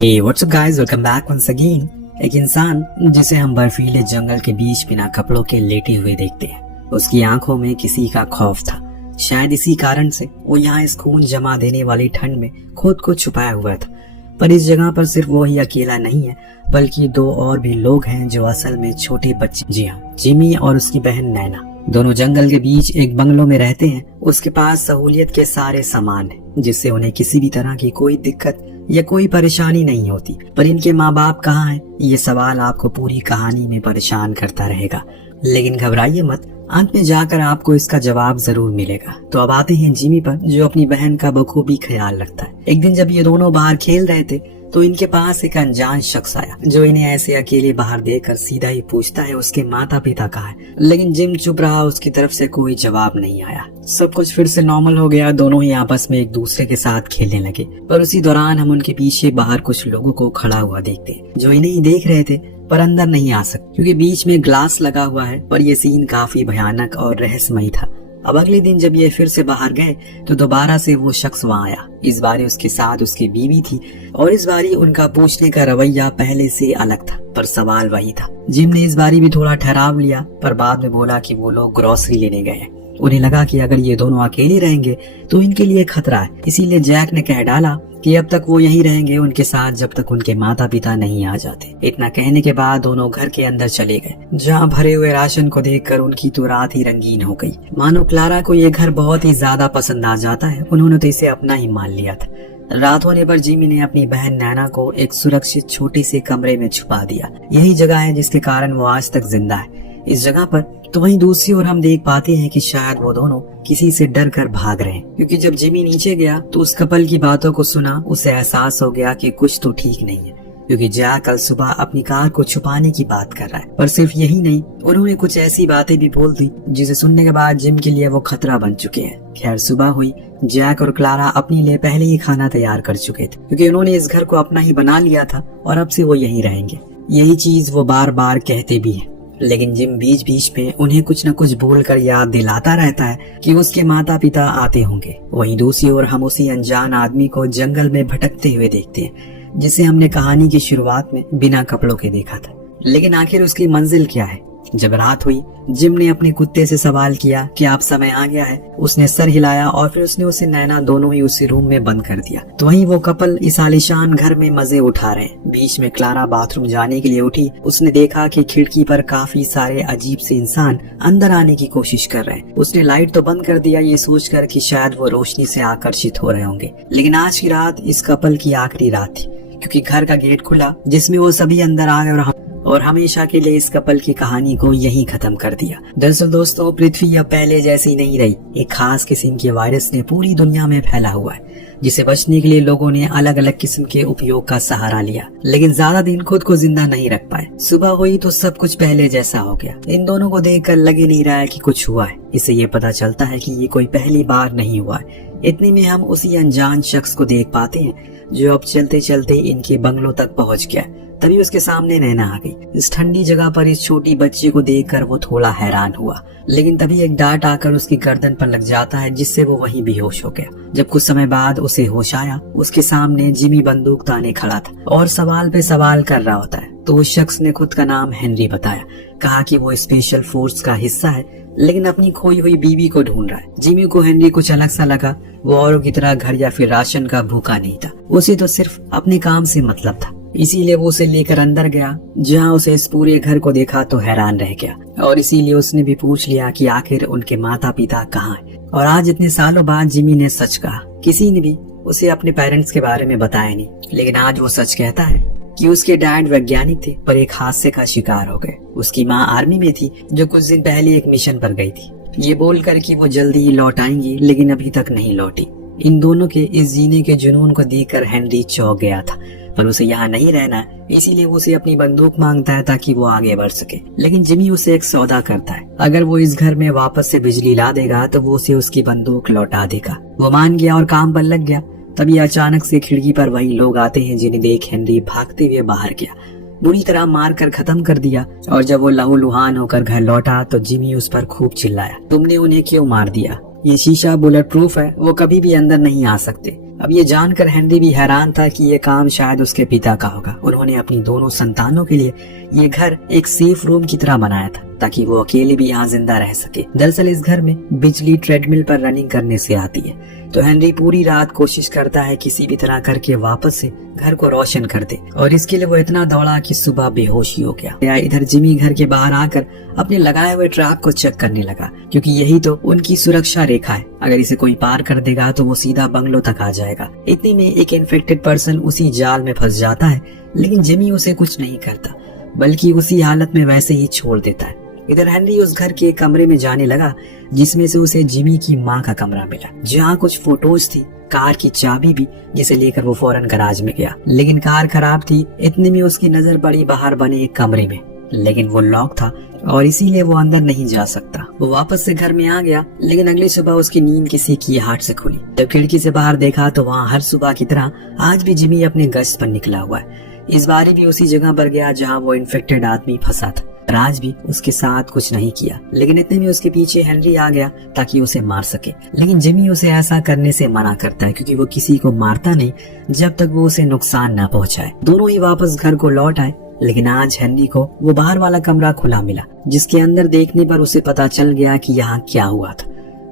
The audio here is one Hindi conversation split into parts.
Hey, what's up guys? Welcome back once again। एक इंसान जिसे हम बर्फीले जंगल के बीच बिना कपड़ों के लेटे हुए देखते हैं, उसकी आंखों में किसी का खौफ था। शायद इसी कारण से वो यहाँ इस खून जमा देने वाली ठंड में खुद को छुपाया हुआ था। पर इस जगह पर सिर्फ वो ही अकेला नहीं है, बल्कि दो और भी लोग हैं जो असल में छोटे बच्चे, जी हाँ, जिमी और उसकी बहन नैना। दोनों जंगल के बीच एक बंगलों में रहते हैं। उसके पास सहूलियत के सारे सामान हैं, जिससे उन्हें किसी भी तरह की कोई दिक्कत या कोई परेशानी नहीं होती। पर इनके माँ बाप कहाँ हैं? ये सवाल आपको पूरी कहानी में परेशान करता रहेगा। लेकिन घबराइए मत, अंत में जाकर आपको इसका जवाब जरूर मिलेगा। तो अब आते हैं जिमी पर, जो अपनी बहन का बखूबी ख्याल रखता है। एक दिन जब ये दोनों बाहर खेल रहे थे तो इनके पास एक अनजान शख्स आया, जो इन्हें ऐसे अकेले बाहर देखकर सीधा ही पूछता है उसके माता पिता कहाँ हैं। लेकिन जिम चुप रहा, उसकी तरफ से कोई जवाब नहीं आया। सब कुछ फिर से नॉर्मल हो गया। दोनों ही आपस में एक दूसरे के साथ खेलने लगे। पर उसी दौरान हम उनके पीछे बाहर कुछ लोगों को खड़ा हुआ देखते हैं, जो इन्हें ही देख रहे थे पर अंदर नहीं आ सकते, क्योंकि बीच में ग्लास लगा हुआ है। पर यह सीन काफी भयानक और रहस्यमयी था। अब अगले दिन जब ये फिर से बाहर गए तो दोबारा से वो शख्स वहाँ आया। इस बार उसके साथ उसकी बीवी थी और इस बारी उनका पूछने का रवैया पहले से अलग था, पर सवाल वही था। जिम ने इस बारी भी थोड़ा ठहराव लिया, पर बाद में बोला कि वो लोग ग्रोसरी लेने गए हैं। उन्हें लगा कि अगर ये दोनों अकेले रहेंगे तो इनके लिए खतरा है। इसीलिए जैक ने कह डाला कि अब तक वो यहीं रहेंगे उनके साथ, जब तक उनके माता पिता नहीं आ जाते। इतना कहने के बाद दोनों घर के अंदर चले गए, जहाँ भरे हुए राशन को देखकर उनकी तो रात ही रंगीन हो गई। मानो क्लारा को ये घर बहुत ही ज्यादा पसंद आ जाता है। उन्होंने तो इसे अपना ही मान लिया था। रात होने पर जिमी ने अपनी बहन नैना को एक सुरक्षित छोटे से कमरे में छुपा दिया। यही जगह है जिसके कारण वो आज तक जिंदा है। इस जगह पर तो वहीं दूसरी ओर हम देख पाते हैं कि शायद वो दोनों किसी से डर कर भाग रहे हैं, क्योंकि जब जिमी नीचे गया तो उस कपल की बातों को सुना, उसे एहसास हो गया कि कुछ तो ठीक नहीं है, क्योंकि जैक कल सुबह अपनी कार को छुपाने की बात कर रहा है। पर सिर्फ यही नहीं, उन्होंने कुछ ऐसी बातें भी बोल दी जिसे सुनने के बाद जिम के लिए वो खतरा बन चुके हैं। खैर सुबह हुई, जैक और क्लारा अपने लिए पहले ही खाना तैयार कर चुके थे, क्योंकि उन्होंने इस घर को अपना ही बना लिया था और अब से वो यहीं रहेंगे। यही चीज वो बार बार कहते भी हैं। लेकिन जिम बीच बीच में उन्हें कुछ न कुछ बोलकर याद दिलाता रहता है कि उसके माता पिता आते होंगे। वहीं दूसरी ओर हम उसी अनजान आदमी को जंगल में भटकते हुए देखते हैं, जिसे हमने कहानी की शुरुआत में बिना कपड़ों के देखा था। लेकिन आखिर उसकी मंजिल क्या है? जब रात हुई, जिम ने अपने कुत्ते से सवाल किया कि आप समय आ गया है। उसने सर हिलाया और फिर उसने उसे नैना दोनों ही उसी रूम में बंद कर दिया। तो वहीं वो कपल इस आलीशान घर में मजे उठा रहे हैं। बीच में क्लारा बाथरूम जाने के लिए उठी। उसने देखा कि खिड़की पर काफी सारे अजीब से इंसान अंदर आने की कोशिश कर रहे हैं। उसने लाइट तो बंद कर दिया, ये सोचकर कि शायद वो रोशनी से आकर्षित हो रहे होंगे। लेकिन आज की रात इस कपल की आखिरी रात थी, क्योंकि घर का गेट खुला, जिसमें वो सभी अंदर आ गए और हमेशा के लिए इस कपल की कहानी को यहीं खत्म कर दिया। दरअसल दोस्तों, पृथ्वी अब पहले जैसी नहीं रही। एक खास किस्म के वायरस ने पूरी दुनिया में फैला हुआ है, जिसे बचने के लिए लोगों ने अलग अलग किस्म के उपयोग का सहारा लिया, लेकिन ज्यादा दिन खुद को जिंदा नहीं रख पाए। सुबह हुई तो सब कुछ पहले जैसा हो गया। इन दोनों को देखकर लगे नहीं रहा है कि कुछ हुआ है। इससे ये पता चलता है कि ये कोई पहली बार नहीं हुआ है। इतने में हम उसी अनजान शख्स को देख पाते हैं, जो अब चलते चलते इनके बंगलों तक पहुंच गया। तभी उसके सामने नैना आ गई। इस ठंडी जगह पर इस छोटी बच्ची को देखकर वो थोड़ा हैरान हुआ, लेकिन तभी एक डांट आकर उसकी गर्दन पर लग जाता है, जिससे वो वहीं बेहोश हो गया। जब कुछ समय बाद उसे होश आया, उसके सामने जिमी बंदूक ताने खड़ा था और सवाल पे सवाल कर रहा होता है। तो उस शख्स ने खुद का नाम हेनरी बताया। कहा कि वो स्पेशल फोर्स का हिस्सा है, लेकिन अपनी खोई हुई बीवी को ढूंढ रहा है। जिमी को हेनरी कुछ अलग सा लगा। वो औरों की तरह घर या फिर राशन का भूखा नहीं था। उसे तो सिर्फ अपने काम से मतलब था। इसीलिए वो उसे लेकर अंदर गया, जहाँ उसे इस पूरे घर को देखा तो हैरान रह गया। और इसीलिए उसने भी पूछ लिया कि आखिर उनके माता पिता कहाँ हैं। और आज इतने सालों बाद जिमी ने सच कहा। किसी ने भी उसे अपने पेरेंट्स के बारे में बताया नहीं, लेकिन आज वो सच कहता है कि उसके डैड वैज्ञानिक थे, पर एक हादसे का शिकार हो गए। उसकी माँ आर्मी में थी, जो कुछ दिन पहले एक मिशन पर गई थी, ये बोलकर कि वो जल्दी ही लौट आएंगी, लेकिन अभी तक नहीं लौटी। इन दोनों के इस जीने के जुनून को देखकर हेनरी चौंक गया था, पर उसे यहाँ नहीं रहना, इसीलिए वो उसे अपनी बंदूक मांगता है ताकि वो आगे बढ़ सके। लेकिन जिमी उसे एक सौदा करता है। अगर वो इस घर में वापस से बिजली ला देगा तो वो उसे उसकी बंदूक लौटा देगा। वो मान गया और काम पर लग गया। तभी अचानक से खिड़की पर वही लोग आते हैं, जिन्हें देख हेनरी भागते हुए बाहर गया, बुरी तरह मार कर खत्म कर दिया। और जब वो लहूलुहान होकर घर लौटा तो जिमी उस पर खूब चिल्लाया, तुमने उन्हें क्यों मार दिया? ये शीशा बुलेट प्रूफ है, वो कभी भी अंदर नहीं आ सकते। अब ये जानकर हेनरी भी हैरान था कि ये काम शायद उसके पिता का होगा। उन्होंने अपनी दोनों संतानों के लिए ये घर एक सेफ रूम की तरह बनाया था ताकि वो अकेले भी यहाँ जिंदा रह सके। दरअसल इस घर में बिजली ट्रेडमिल पर रनिंग करने से आती है, तो हेनरी पूरी रात कोशिश करता है किसी भी तरह करके वापस से घर को रोशन कर दे, और इसके लिए वो इतना दौड़ा कि सुबह बेहोश ही हो गया। इधर जिमी घर के बाहर आकर अपने लगाए हुए ट्रैप को चेक करने लगा, क्योंकि यही तो उनकी सुरक्षा रेखा है। अगर इसे कोई पार कर देगा तो वो सीधा बंगलो तक आ जाएगा। इतनी में एक इन्फेक्टेड पर्सन उसी जाल में फंस जाता है, लेकिन जिमी उसे कुछ नहीं करता बल्कि उसी हालत में वैसे ही छोड़ देता है। इधर हेनरी उस घर के कमरे में जाने लगा जिसमें से उसे जिमी की माँ का कमरा मिला, जहाँ कुछ फोटोज थी, कार की चाबी भी, जिसे लेकर वो फौरन गैराज में गया। लेकिन कार खराब थी। इतने में उसकी नजर पड़ी बाहर बने एक कमरे में, लेकिन वो लॉक था और इसीलिए वो अंदर नहीं जा सकता। वो वापस से घर में आ गया, लेकिन अगली सुबह उसकी नींद किसी की आहट से खुली। जब खिड़की से बाहर देखा तो वहाँ हर सुबह की तरह आज भी जिमी अपने गश्त पर निकला हुआ है। इस बारी भी उसी जगह पर गया जहाँ वो इन्फेक्टेड आदमी फंसा था। राज भी उसके साथ कुछ नहीं किया, लेकिन इतने में उसके पीछे हेनरी आ गया ताकि उसे मार सके। लेकिन जिमी उसे ऐसा करने से मना करता है, क्योंकि वो किसी को मारता नहीं जब तक वो उसे नुकसान न पहुंचाए। दोनों ही वापस घर को लौट आए, लेकिन आज हेनरी को वो बाहर वाला कमरा खुला मिला, जिसके अंदर देखने पर उसे पता चल गया कि यहाँ क्या हुआ था।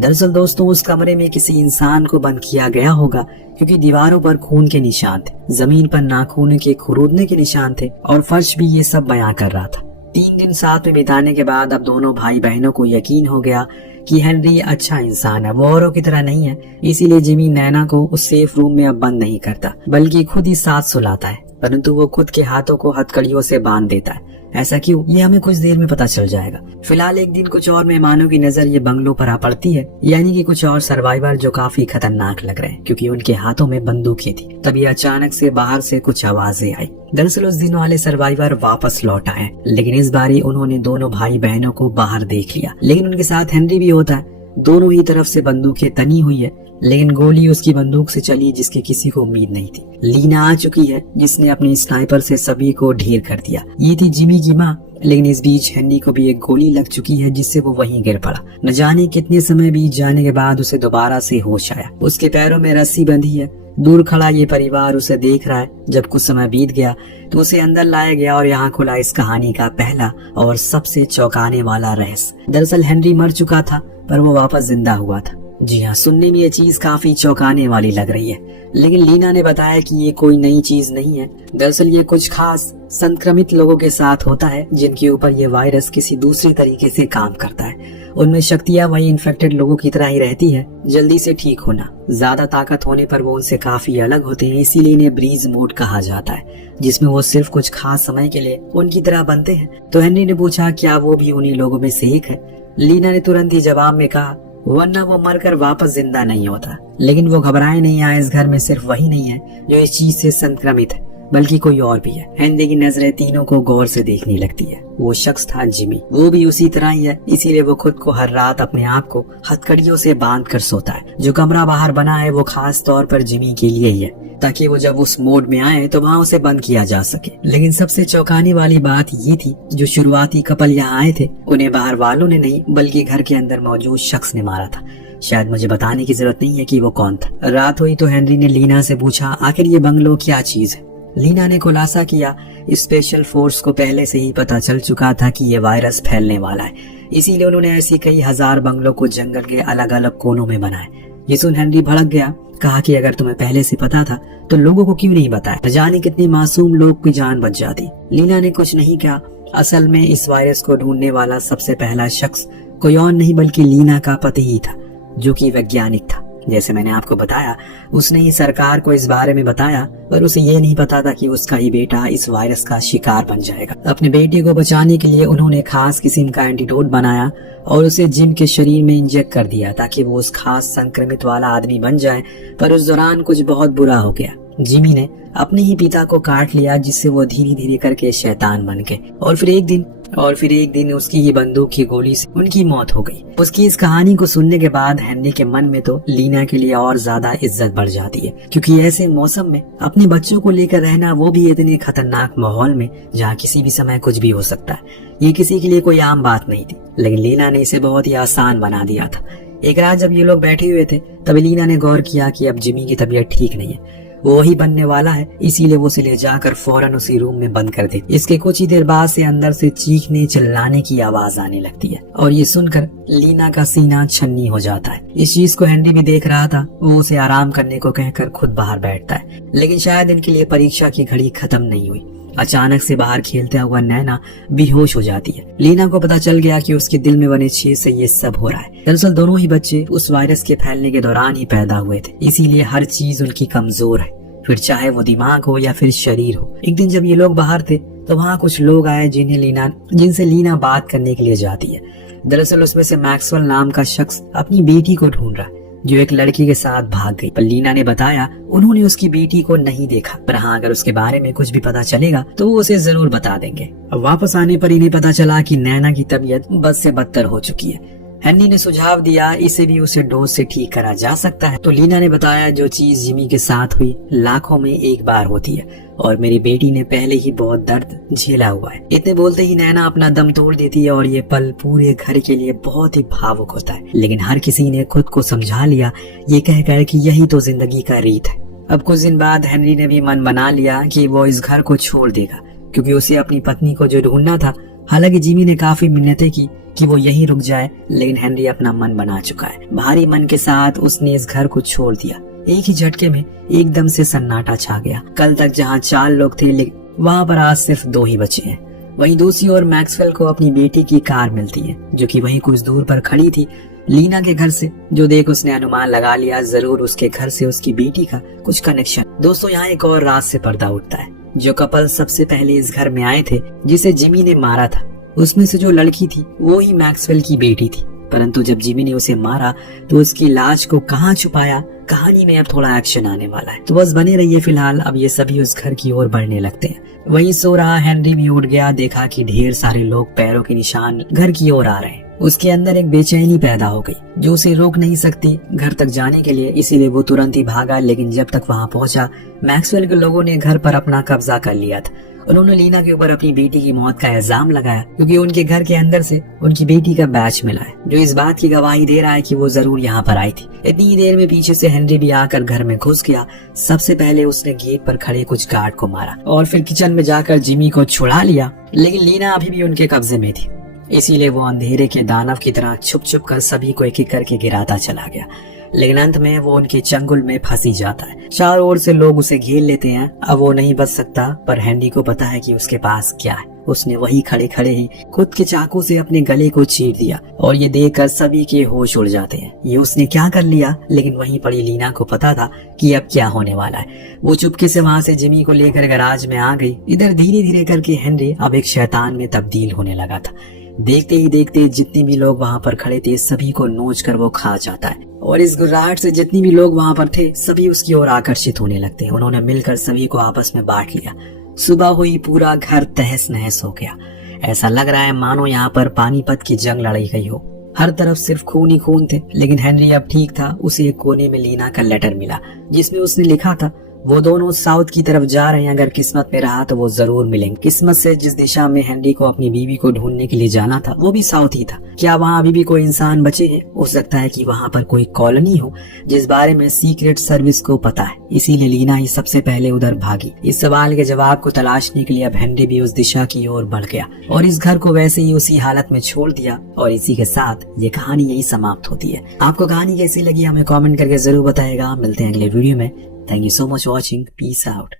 दरअसल दोस्तों, उस कमरे में किसी इंसान को बंद किया गया होगा, क्योंकि दीवारों पर खून के निशान थे, जमीन पर नाखून के खुरूदने के निशान थे और फर्श भी ये सब बयां कर रहा था। 3 दिन साथ में बिताने के बाद अब दोनों भाई बहनों को यकीन हो गया कि हेनरी अच्छा इंसान है, वो औरों की तरह नहीं है। इसीलिए जिमी नैना को उस सेफ रूम में अब बंद नहीं करता, बल्कि खुद ही साथ सुलाता है, परंतु वो खुद के हाथों को हथकड़ियों से बांध देता है। ऐसा क्यों, ये हमें कुछ देर में पता चल जाएगा। फिलहाल एक दिन कुछ और मेहमानों की नजर ये बंगलों पर आ पड़ती है, यानी कि कुछ और सर्वाइवर जो काफी खतरनाक लग रहे हैं, क्योंकि उनके हाथों में बंदूकें थी। तभी अचानक से बाहर से कुछ आवाजें आई। दरअसल उस दिन वाले सर्वाइवर वापस लौट आए, लेकिन इस बारी उन्होंने दोनों भाई बहनों को बाहर देख लिया, लेकिन उनके साथ हेनरी भी होता है। दोनों ही तरफ से बंदूकें तनी हुई है, लेकिन गोली उसकी बंदूक से चली जिसकी किसी को उम्मीद नहीं थी। लीना आ चुकी है, जिसने अपने स्नाइपर से सभी को ढेर कर दिया। ये थी जिमी की माँ, लेकिन इस बीच हेनरी को भी एक गोली लग चुकी है, जिससे वो वहीं गिर पड़ा। न जाने कितने समय बीत जाने के बाद उसे दोबारा से होश आया। उसके पैरों में रस्सी बंधी है। दूर खड़ा ये परिवार उसे देख रहा है। जब कुछ समय बीत गया तो उसे अंदर लाया गया और यहाँ खुला इस कहानी का पहला और सबसे चौंकाने वाला रहस्य। दरअसल हेनरी मर चुका था, पर वो वापस जिंदा हुआ था। जी हाँ, सुनने में ये चीज काफी चौंकाने वाली लग रही है, लेकिन लीना ने बताया कि ये कोई नई चीज नहीं है। दरअसल ये कुछ खास संक्रमित लोगों के साथ होता है, जिनके ऊपर ये वायरस किसी दूसरे तरीके से काम करता है। उनमें शक्तियां वही इन्फेक्टेड लोगों की तरह ही रहती है, जल्दी से ठीक होना, ज्यादा ताकत होने पर वो उनसे काफी अलग होते हैं। इसीलिए इन्हें ब्रीज मोड कहा जाता है, जिसमें वो सिर्फ कुछ खास समय के लिए उनकी तरह बनते हैं। तो हेनरी ने पूछा क्या वो भी उन्हीं लोगों में से एक है। लीना ने तुरंत ही जवाब में कहा वरना वो मरकर वापस जिंदा नहीं होता। लेकिन वो घबराए नहीं, आए इस घर में सिर्फ वही नहीं है जो इस चीज से संक्रमित है, बल्कि कोई और भी है। हेनरी की नजरें तीनों को गौर से देखने लगती है। वो शख्स था जिमी, वो भी उसी तरह ही है। इसीलिए वो खुद को हर रात अपने आप को हथकड़ियों से बांध कर सोता है। जो कमरा बाहर बना है वो खास तौर पर जिमी के लिए ही है, ताकि वो जब उस मोड में आए तो वहाँ उसे बंद किया जा सके। लेकिन सबसे चौंकाने वाली बात ये थी, जो शुरुआती कपल यहाँ आए थे उन्हें बाहर वालों ने नहीं, बल्कि घर के अंदर मौजूद शख्स ने मारा था। शायद मुझे बताने की जरूरत नहीं है कि वो कौन था। रात हुई तो हेनरी ने लीना से पूछा आखिर ये बंगलो क्या चीज है। लीना ने खुलासा किया स्पेशल फोर्स को पहले से ही पता चल चुका था कि ये वायरस फैलने वाला है, इसीलिए उन्होंने ऐसी कई हजार बंगलों को जंगल के अलग अलग कोनों में बनाए। ये सुन हेनरी भड़क गया, कहा कि अगर तुम्हें पहले से पता था तो लोगों को क्यों नहीं बताया, न जाने कितने मासूम लोग की जान बच जाती। लीना ने कुछ नहीं कहा। असल में इस वायरस को ढूंढने वाला सबसे पहला शख्स कोई और नहीं बल्कि लीना का पति ही था, जो कि वैज्ञानिक था। जैसे मैंने आपको बताया, उसने ही सरकार को इस बारे में बताया, पर उसे ये नहीं पता था कि उसका ही बेटा इस वायरस का शिकार बन जाएगा। अपने बेटे को बचाने के लिए उन्होंने खास किस्म का एंटीडोट बनाया और उसे जिम के शरीर में इंजेक्ट कर दिया, ताकि वो उस खास संक्रमित वाला आदमी बन जाए। पर उस दौरान कुछ बहुत बुरा हो गया। जिमी ने अपने ही पिता को काट लिया, जिससे वो धीरे धीरे करके शैतान बन गए। और फिर एक दिन उसकी ही बंदूक की गोली से उनकी मौत हो गई। उसकी इस कहानी को सुनने के बाद हेनरी के मन में तो लीना के लिए और ज्यादा इज्जत बढ़ जाती है, क्योंकि ऐसे मौसम में अपने बच्चों को लेकर रहना, वो भी इतने खतरनाक माहौल में जहाँ किसी भी समय कुछ भी हो सकता है, ये किसी के लिए कोई आम बात नहीं थी। लेकिन लीना ने इसे बहुत ही आसान बना दिया था। एक रात जब ये लोग बैठे हुए थे तब लीना ने गौर किया कि अब जिमी की तबीयत ठीक नहीं है, वो वही बनने वाला है, इसीलिए वो उसे ले जाकर फौरन उसी रूम में बंद कर देती। इसके कुछ ही देर बाद से अंदर से चीखने चिल्लाने की आवाज आने लगती है और ये सुनकर लीना का सीना छन्नी हो जाता है। इस चीज को हेनरी भी देख रहा था। वो उसे आराम करने को कहकर खुद बाहर बैठता है, लेकिन शायद इनके लिए परीक्षा की घड़ी खत्म नहीं हुई। अचानक से बाहर खेलता हुआ नैना बेहोश हो जाती है। लीना को पता चल गया कि उसके दिल में बने छेद से ये सब हो रहा है। दरअसल दोनों ही बच्चे उस वायरस के फैलने के दौरान ही पैदा हुए थे, इसीलिए हर चीज उनकी कमजोर है, फिर चाहे वो दिमाग हो या फिर शरीर हो। एक दिन जब ये लोग बाहर थे तो वहाँ कुछ लोग आए जिनसे लीना बात करने के लिए जाती है। दरअसल उसमें से मैक्सवेल नाम का शख्स अपनी बेटी को ढूंढ रहा है जो एक लड़की के साथ भाग गई, पर लीना ने बताया उन्होंने उसकी बेटी को नहीं देखा, पर हाँ अगर उसके बारे में कुछ भी पता चलेगा तो वो उसे जरूर बता देंगे। अब वापस आने पर इन्हें पता चला कि नैना की तबीयत बद से बदतर हो चुकी है। हेनरी ने सुझाव दिया इसे भी उसे डोज से ठीक करा जा सकता है, तो लीना ने बताया जो चीज जिमी के साथ हुई लाखों में एक बार होती है और मेरी बेटी ने पहले ही बहुत दर्द झेला हुआ है। इतने बोलते ही नैना अपना दम तोड़ देती है और ये पल पूरे घर के लिए बहुत ही भावुक होता है, लेकिन हर किसी ने खुद को समझा लिया ये कहकर कि यही तो जिंदगी का रीत है। अब कुछ दिन बाद हेनरी ने भी मन बना लिया कि वो इस घर को छोड़ देगा, क्योंकि उसे अपनी पत्नी को जो ढूंढना था। हालांकि जिमी ने काफी मिन्नतें की कि वो यहीं रुक जाए, लेकिन हेनरी अपना मन बना चुका है। भारी मन के साथ उसने इस घर को छोड़ दिया। एक ही झटके में एकदम से सन्नाटा छा गया। कल तक जहाँ 4 लोग थे, लेकिन वहाँ पर आज सिर्फ 2 ही बचे हैं। वहीं दूसरी ओर मैक्सवेल को अपनी बेटी की कार मिलती है जो कि वहीं कुछ दूर पर खड़ी थी लीना के घर से, जो देख उसने अनुमान लगा लिया जरूर उसके घर से उसकी बेटी का कुछ कनेक्शन। दोस्तों यहाँ एक और रात से पर्दा उठता है। जो कपल सबसे पहले इस घर में आए थे जिसे जिमी ने मारा था, उसमें से जो लड़की थी वो ही मैक्सवेल की बेटी थी, परंतु जब जिमी ने उसे मारा तो उसकी लाश को कहाँ छुपाया, कहानी में अब थोड़ा एक्शन आने वाला है, तो बस बने रहिए। फिलहाल अब ये सभी उस घर की ओर बढ़ने लगते हैं। वहीं सो रहा हेनरी भी उठ गया, देखा कि ढेर सारे लोग पैरों के निशान घर की ओर आ रहे हैं। उसके अंदर एक बेचैनी पैदा हो गई जो उसे रोक नहीं सकती घर तक जाने के लिए, इसीलिए वो तुरंत ही भागा। लेकिन जब तक वहाँ पहुंचा मैक्सवेल के लोगों ने घर पर अपना कब्जा कर लिया था। उन्होंने लीना के ऊपर अपनी बेटी की मौत का इल्जाम लगाया क्योंकि उनके घर के अंदर से उनकी बेटी का बैच मिला है, जो इस बात की गवाही दे रहा है कि वो जरूर यहाँ पर आई थी। इतनी ही देर में पीछे से हेनरी भी आकर घर में घुस गया। सबसे पहले उसने गेट पर खड़े कुछ गार्ड को मारा और फिर किचन में जाकर जिमी को छुड़ा लिया, लेकिन लीना अभी भी उनके कब्जे में थी, इसीलिए वो अंधेरे के दानव की तरह छुप छुप कर सभी को एक एक करके गिराता चला गया। लेकिन अंत में वो उनके चंगुल में फंसी जाता है। चारों ओर से लोग उसे घेर लेते हैं। अब वो नहीं बच सकता, पर हेनरी को पता है कि उसके पास क्या है। उसने वही खड़े खड़े ही खुद के चाकू से अपने गले को चीर दिया और ये देखकर सभी के होश उड़ जाते हैं। ये उसने क्या कर लिया, लेकिन वहीं पड़ी लीना को पता था कि अब क्या होने वाला है। वो चुपके से वहाँ से जिमी को लेकर गैराज में आ गई। इधर धीरे धीरे करके हेनरी अब एक शैतान में तब्दील होने लगा था। देखते ही देखते जितने भी लोग वहाँ पर खड़े थे सभी को नोच कर वो खा जाता है और इस गुर्राहट से जितने भी लोग वहाँ पर थे सभी उसकी ओर आकर्षित होने लगते हैं। उन्होंने मिलकर सभी को आपस में बांट लिया। सुबह हुई, पूरा घर तहस नहस हो गया। ऐसा लग रहा है मानो यहाँ पर पानीपत की जंग लड़ी गई हो। हर तरफ सिर्फ खून ही खून थे। लेकिन हेनरी अब ठीक था। उसे एक कोने में लीना का लेटर मिला जिसमें उसने लिखा था वो दोनों साउथ की तरफ जा रहे हैं, अगर किस्मत में रहा तो वो जरूर मिलेंगे। किस्मत से जिस दिशा में हेनरी को अपनी बीवी को ढूंढने के लिए जाना था वो भी साउथ ही था। क्या वहाँ अभी भी कोई इंसान बचे हैं? हो सकता है कि वहाँ पर कोई कॉलोनी हो जिस बारे में सीक्रेट सर्विस को पता है, इसीलिए लीना ही सबसे पहले उधर भागी। इस सवाल के जवाब को तलाशने के लिए अब हेनरी भी उस दिशा की ओर बढ़ गया और इस घर को वैसे ही उसी हालत में छोड़ दिया। और इसी के साथ ये कहानी यही समाप्त होती है। आपको कहानी कैसी लगी हमें कमेंट करके जरूर बताएगा। मिलते हैं अगले वीडियो में। Thank you so much for watching. Peace out.